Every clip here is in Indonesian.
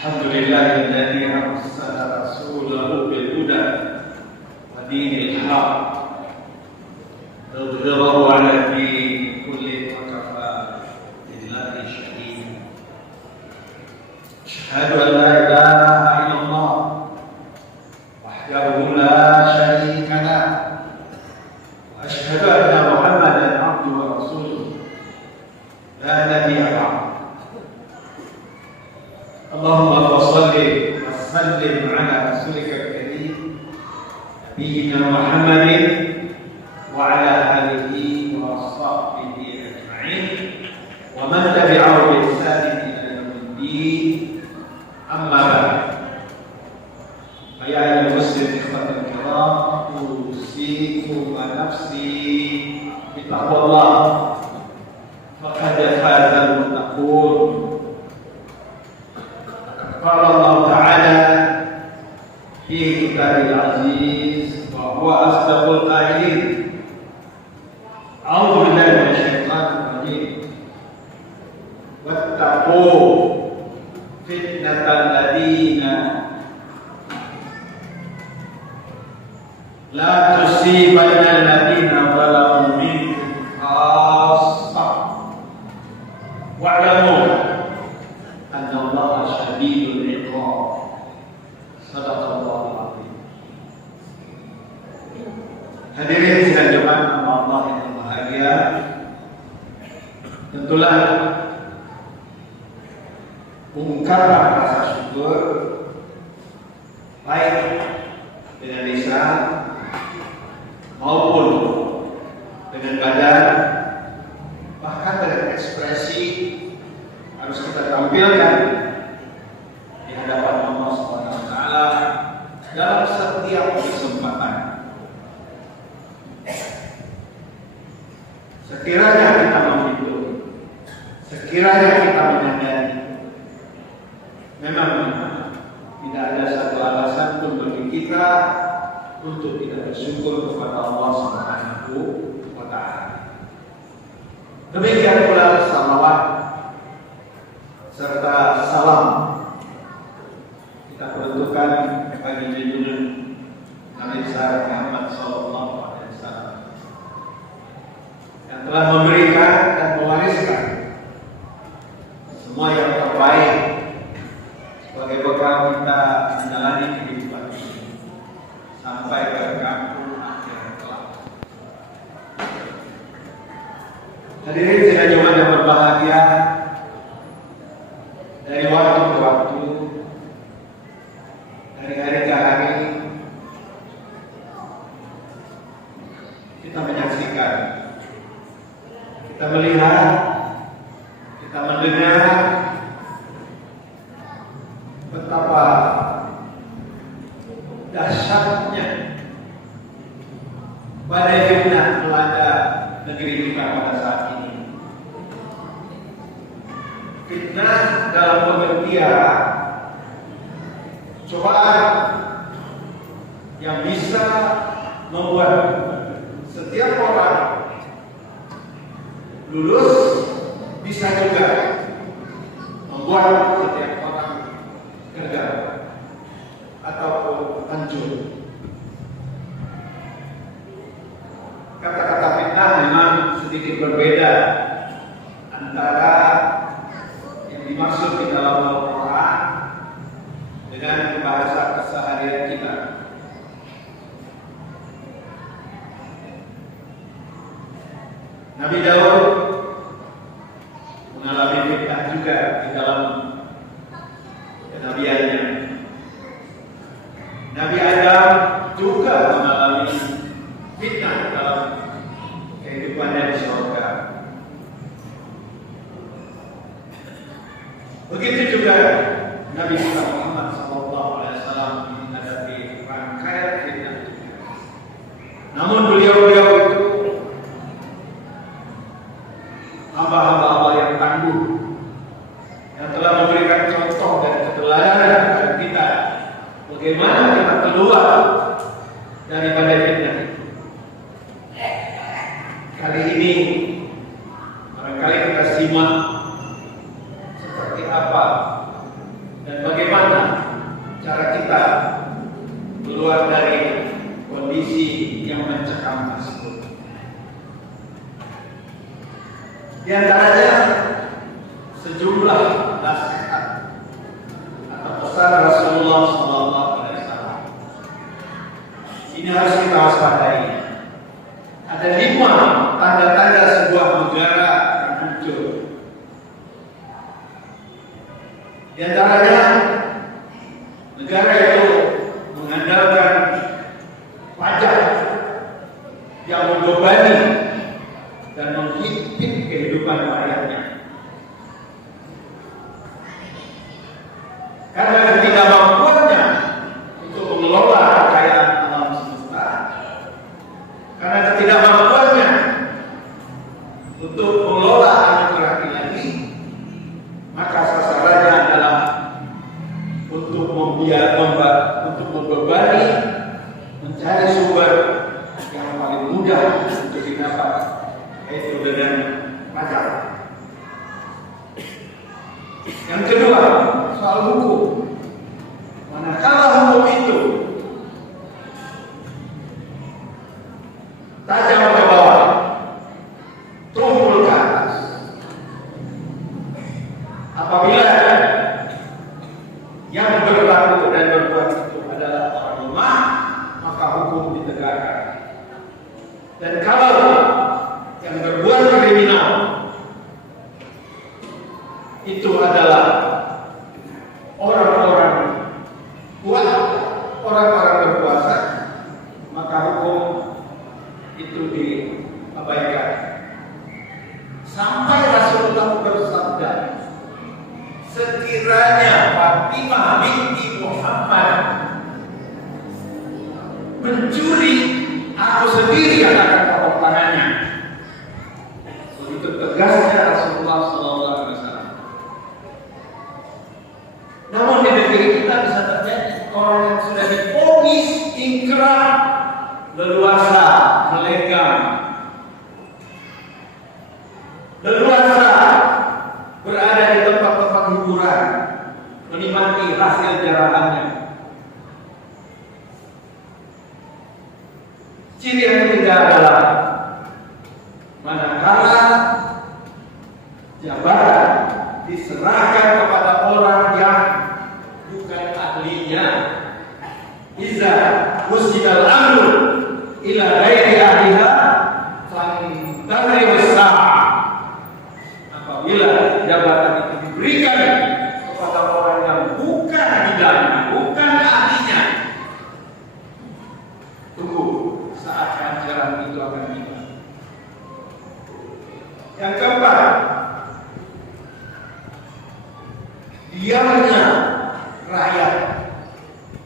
Alhamdulillahilladzi arsala rasulahu bil huda wa dinil haqq lidhhirahu 'ala dini kulli wa kafa billahi shahida. Asyhadu an la ilaha illallah wahdahu la syarika lah wa asyhadu anna Muhammadan 'abduhu wa rasuluh la nabiyya ba'dahu. Allahumma shalli wa sallim ala rasulika al-karim nabiyyina Muhammadin wa ala alihi wa sahbihi ajma'in wa man tabi'ahu bi ihsan ila yaumiddin. Amma ba'd. Ya muslim ikhwatal kiram, usikum wa nafsi bi taqwallah faqad faza al-muttaqun. Qala Allah Ta'ala fi kitabil aziz wa huwa asdaqul qailin. A'udzu billahi minasyaitonir rajim. Wattaqu fitnatal ladzina la tusibanna alladzina zalamu minkum khassah wa'lamu anna Allaha syadidul iqab. Shadaqallahul azim. Hadirin sidang jemaah Allah yang berbahagia, tentulah ungkapan rasa syukur baik dengan lisan maupun dengan badan, bahkan dengan ekspresi harus kita tampilkan di hadapan Allah Subhanahu wa taala dalam setiap kesempatan. Sekiranya kita menghitung, sekiranya kita menyadari memang tidak ada satu alasan pun bagi kita untuk tidak bersyukur kepada Allah Subhanahu wa taala. Demikian pula salawat serta salam kita peruntukkan bagi junjungan Nabi besar Muhammad sallallahu alaihi wasallam yang telah memberikan dan mewariskan semua yang terbaik sebagai bekal kita menjalani kehidupan ini sampai ke kampung akhir kelak. Hadirin sidang jemaah yang berbahagia, dari waktu ke waktu, dari hari ke hari, kita menyaksikan, kita melihat, kita mendengar betapa dahsyatnya badai fitnah melanda negeri kita pada saat ini. Fitnah dalam pengertian cobaan yang bisa membuat setiap orang lulus, bisa juga membuat setiap orang gagal ataupun hancur. Kata-kata fitnah memang sedikit berbeda antara dimaksud di dalam Al-Quran dengan bahasa keseharian kita. Nabi Daud mengalami fitnah juga di dalam kenabiannya. Nabi Adam juga mengalami fitnah dalam kehidupannya di surga. Begitu juga Nabi Muhammad SAW menghadapi rangkaian fitnah. Namun beliau itu hamba-hamba Allah yang tangguh, yang telah memberikan contoh dan keteladanan kepada kita bagaimana kita keluar daripada fitnah. Kali ini barangkali kita simak seperti apa dan bagaimana kita keluar dari kondisi yang mencekam tersebut. Di antaranya sejumlah nasihat atau pesan Rasulullah SAW. Ini harus kita waspadai. Ada 5 tanda-tanda sebuah negara yang muncul. Di antaranya negara itu mengandalkan pajak yang membebani dan menghimpit kehidupan rakyatnya. Karena ketidakmampuannya untuk mengelola kekayaan alam semesta, karena ketidakmampuannya untuk mengelola anugerah ilahi, maka sasarannya adalah untuk membebani, mencari sumber yang paling mudah untuk didapat, yaitu dengan pajak. Yang kedua, soal hukum. Manakala hukum itu tajam ke bawah, tumpul ke atas. Apabila yang berlaku dan berbuat itu adalah orang lemah, maka hukum ditegakkan. Dan kalau yang berbuat kriminal itu adalah orang-orang kuat, orang-orang berkuasa, maka hukum itu diabaikan. Sampai Rasulullah bersabda, sekiranya Fatimah binti Muhammad mencuri, aku sendiri yang akan potong tangannya. Begitu tegasnya Rasulullah SAW. Namun di negeri kita bisa terjadi orang yang sudah divonis ingkrah, leluasa melegang, leluasa berada di tempat-tempat hiburan, menikmati hasil jarahannya. Ciri yang ketiga adalah manakala jabatan diserahkan kepada orang yang bukan ahlinya, iza usjidal amru ila ghairi ahliha fantari wasa'a. Apabila jabatan itu diberikan kepada orang yang bukan bidangnya, bukan ahlinya, tunggu saat ganjaran itu akan tiba. Yang keempat, diamnya rakyat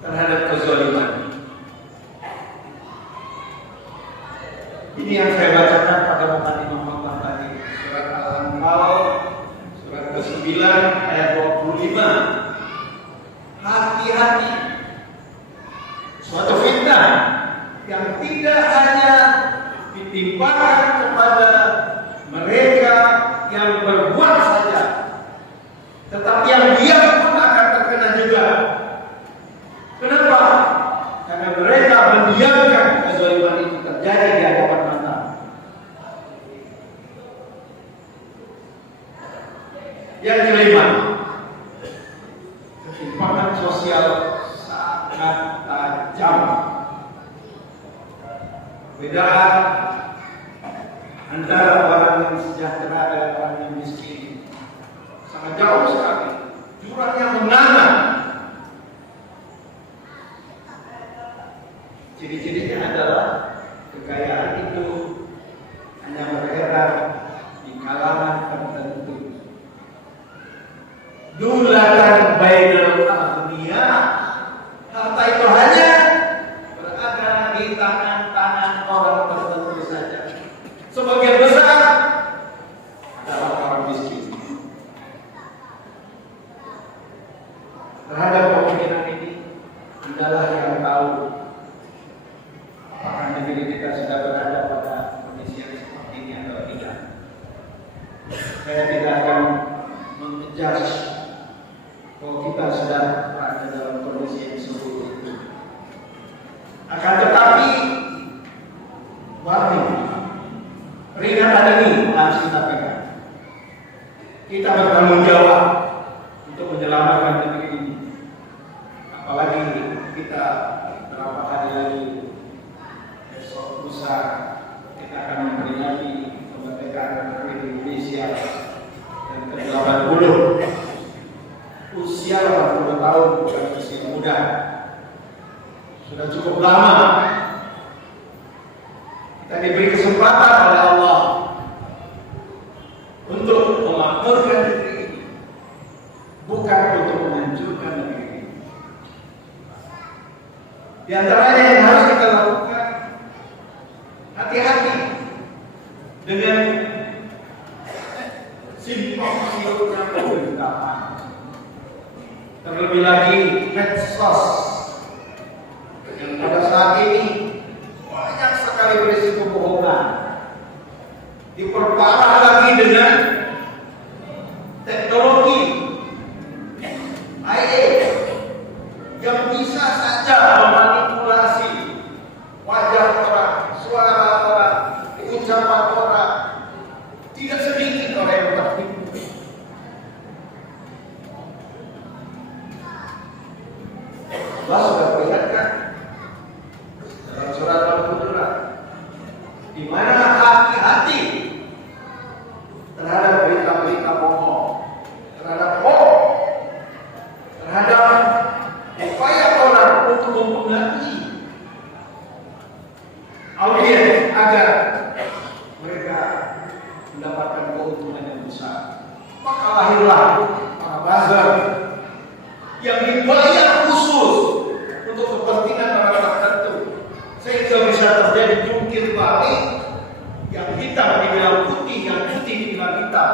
terhadap kezaliman. Ini yang saya bacakan pada mukadimah khutbah tadi, surat Al-Anfal, surat ke-9 ayat 25. Hati-hati, suatu fitnah yang tidak hanya ditimpakan kepada mereka yang berbuat saja, tetapi yang diam pun akan terkena juga. Kenapa? Karena mereka mendiamkan kezaliman itu terjadi di hadapan mata. Yang kelima, ketimpangan sosial sangat tajam. Perbedaan antara orang yang sejahtera dan orang yang miskin sangat jauh sekali. Jurangnya menanam. Ciri-cirinya adalah kekayaan itu hanya beredar di kalangan tertentu. Dulatan bainal aghniya, harta itu hanya berada di tangan-tangan orang tertentu saja. Sebagian besar adalah orang miskin. Terhadap pemikiran ini, adalah yang tahu apakah negeri kita sudah berada pada kondisi yang seperti ini atau tidak. Saya tidak akan mengejar kalau kita sudah berada dalam kondisi yang seperti Akan tetapi warning, peringatan ini harus kita pegang. Kita bertanggung jawab untuk menyelamatkan negeri ini. Apalagi kita beberapa hari lagi, besok lusa kita akan memperingati kemerdekaan Republik Indonesia yang ke-80. Usia 80 tahun bukan usia muda. Sudah cukup lama kita diberi kesempatan oleh Allah untuk memakmurkan negeri ini, bukan untuk menghancurkan negeri ini. Di antaranya yang harus kita lakukan, hati-hati dengan simpang siurnya pemerintahan. Terlebih lagi medsos yang pada saat ini banyak sekali berisi kebohongan, diperparah lagi dengan teknologi AI yang bisa saja memanipulasi wajah orang, suara orang, ucapan orang. Tidak sedikit orang yang tertipu. Allah sudah perlihatkan dalam surat Al-Hujurat, di mana hati-hati terhadap berita-berita bohong, terhadap hoax, terhadap upaya orang untuk mempengaruhi audiens agar mereka mendapatkan keuntungan yang besar. Maka lahirlah para buzzer yang dibayar khusus untuk kepentingan orang tertentu, sehingga bisa terjadi jungkir balik, yang hitam dibilang putih, yang putih dibilang hitam,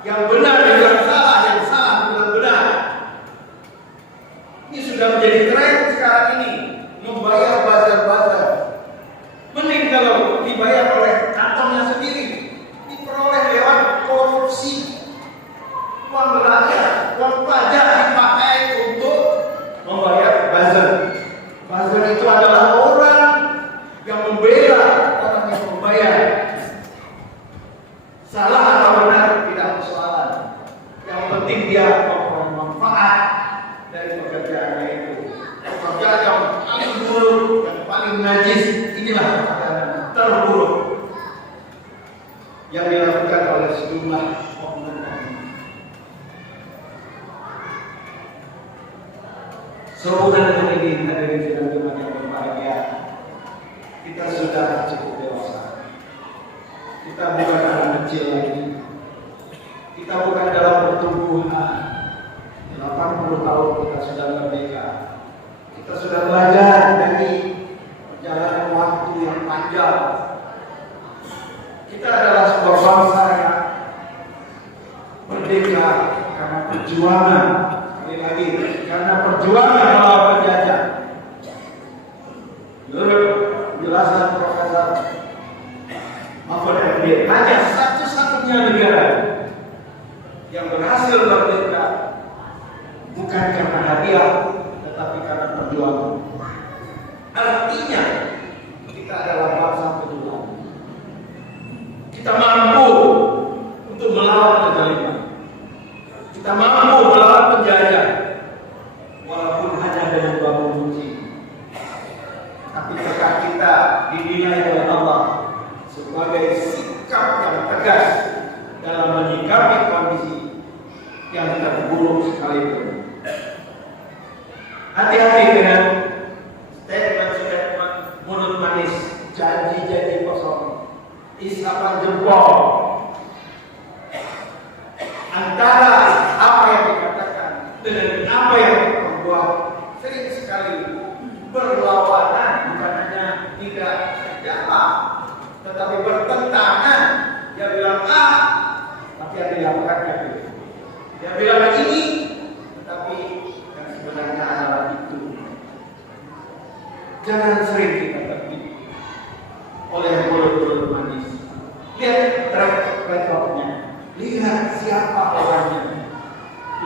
yang benar dibilang salah, yang salah dibilang benar. Ini sudah menjadi tren sekarang ini, membayar buzzer-buzzer. Mending kalau dibayar oleh kantongnya sendiri, diperoleh lewat korupsi. Uang rakyat, uang pajak dipakai untuk membayar buzzer. Buzzer itu adalah orang yang membela orang yang membayar. Salah atau benar tidak persoalan. Yang penting dia memperoleh manfaat dari pekerjaannya itu. Pekerjaan yang paling buruk, yang paling najis, inilah pekerjaan terburuk yang dilakukan oleh sejumlah oknum. Semoga ini hadirin sidang Jumat yang berbahagia, kita sudah cukup dewasa. Kita bukan anak kecil lagi. Kita bukan dalam pertumbuhan. 80 tahun kita sudah merdeka. Kita sudah belajar dari perjalanan waktu yang panjang. Kita adalah sebuah bangsa yang merdeka karena perjuangan. Sekali lagi, karena perjuangan melawan penjajah. Menurut penjelasan Profesor Mahfud MD, hanya satu-satunya negara yang berhasil merdeka bukan karena hadiah, tetapi karena perjuangan. Artinya kita adalah bangsa pejuang. Kita mampu untuk melawan kezaliman. Kita mampu melawan penjajah, walaupun hanya dengan bambu runcing. Tapi jika kita dinilai oleh Allah sebagai sikap yang tegas dalam menyikapi kondisi yang terburuk sekalipun. Hati-hati dengan statement-statement mulut manis, janji-janji kosong, isapan jempol, antara apa yang dikatakan dengan apa yang diperbuat sering sekali berlawanan, bukan hanya tidak sejalan, tetapi bertentangan. Dia bilang A, tapi yang dilakukan B. Dia bilang ini, tetapi yang sebenarnya adalah itu. Jangan sering kita tertipu oleh mulut-mulut manis. Lihat track recordnya, lihat siapa orangnya,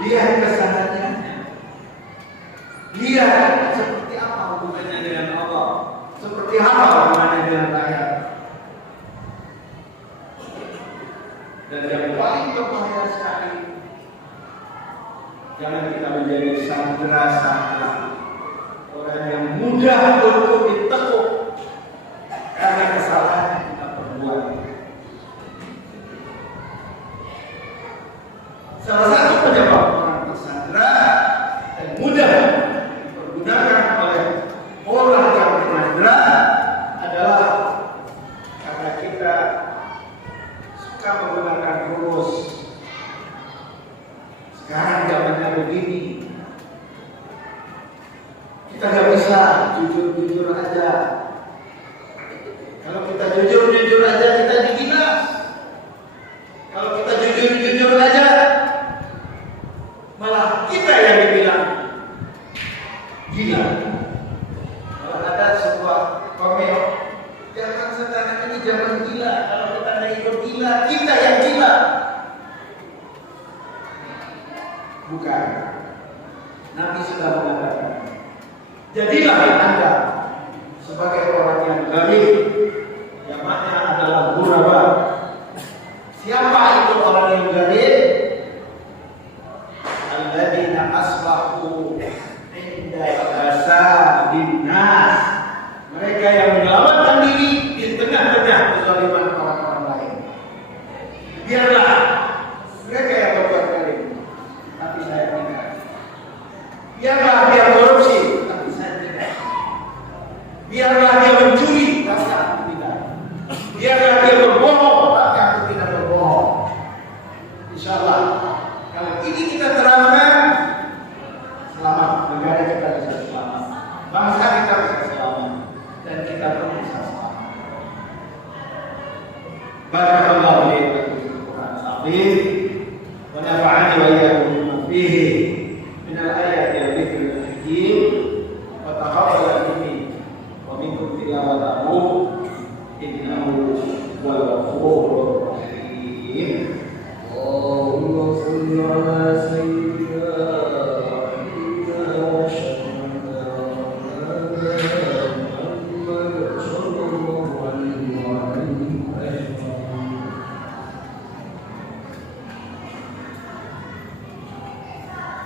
lihat kesananya, lihat seperti apa hubungannya dengan Allah. Jangan kita menjadi sandera-sandera orang yang mudah untuk ditekuk karena kesalahan yang kita perbuat. Salah satu penyebab orang tersandera dan mudah dipergunakan oleh orang yang tersandera adalah karena kita suka menggunakan rumus. Sekarang zamannya begini, kita nggak bisa jujur-jujur aja. Kalau kita jujur-jujur aja kita digilas. Kalau kita jujur-jujur aja malah kita yang dibilang gila. Kalau ada sebuah komen, jangan sekarang ini jangan gila. Kalau kita nggak ikut gila, kita yang gila. Bukan. Nabi sudah mengatakan, jadilah Anda sebagai orang yang gharib, yang mana adalah ghuraba. Siapa itu orang yang gharib? Alladzina asbahu inda fasadin nas. Mereka yang menyelamatkan diri di tengah-tengah kezaliman orang-orang lain. Biarlah mereka yang berbuat gharib, tapi saya tidak. Biarlah dia korupsi, tapi saya tidak. Biarlah dia mencuri, tapi aku tidak. Biarlah dia berbohong, tapi aku tidak berbohong. Insyaallah, kalau ini kita terangkan, selamat, negara kita bisa selamat, bangsa kita bisa selamat, dan kita pun bisa selamat. Barakallahu fiikum Quran azim, wa nafa'ani wa iyyakum bima fihi min al-ayati wa dzikril hakim, wa taqabbal minni wa minkum tilawatahu innahu huwal ghafurur rahim. Allahumma shalli ala sayyidina Muhammad sallallahu alaihi wa alihi.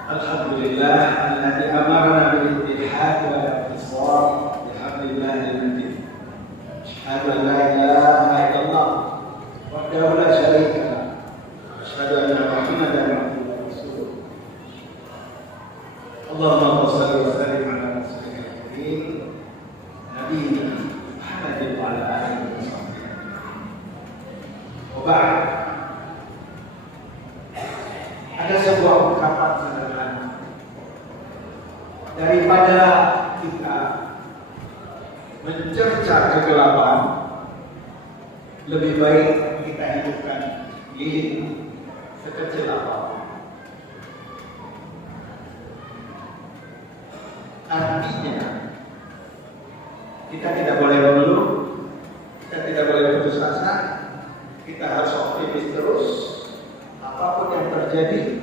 Alhamdulillah alladzi amarna bil ittihad wal i'tisam bihablillahi al-matin. Asyhadu an la ilaha illallah wahdahu la syarika lah. Asyhadu anna Muhammadan abduhu wa rasuluh. Allahumma shalli wa sallim ala rasulil karim nabiyina Muhammadin wa ala alihi wa sahbihi. Wa ba'd. Ada sebuah ungkapan sederhana, daripada kita mencerca kegelapan, lebih baik kita hidupkan lilin sekecil apapun. Artinya kita tidak boleh mengeluh, kita tidak boleh putus asa, kita harus optimis terus. Apapun yang terjadi,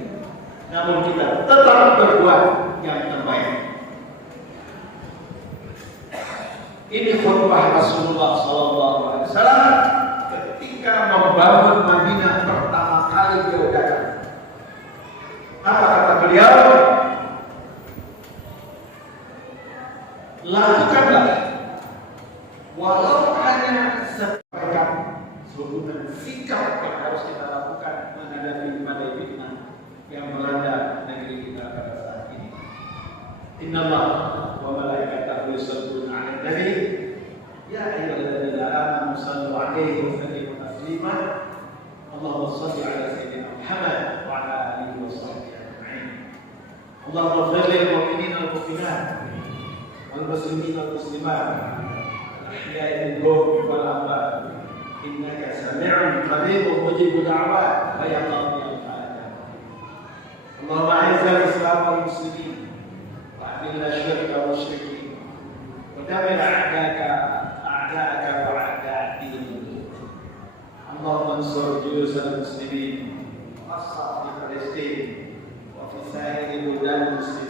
namun kita tetap berbuat yang terbaik. Ini khutbah Rasulullah SAW ketika membangun Madinah pertama kali beliau datang. Apa kata beliau? Lakukanlah, walau hanya sebagai sebutan sikap yang harus kita lakukan menghadapi badai fitnah yang melanda negeri kita pada saat ini. Innallaha wa malaikatahu yusholluna 'alan nabi ya ayyuhalladzina amanu shallu 'alaihi wa sallimu taslima. Allahumma shalli 'ala sayyidina Muhammad wa 'ala alihi wa sahbihi ajma'in. Allahumma ighfir lil mu'minina wal mu'minat wal muslimina wal muslimat al-ahya'i minhum wal amwat. Innaka sami'un qaribun mujibud da'wat wa ya qadiyal hajat. Allahumma a'izzal Islam wal muslimin wa adil asyirka wal musyrikin wa damir a'daka wa a'da'ad-din. Allahumma ansur juyusal muslimin khassa fi Palestin wa fi sa'iri buldal muslimin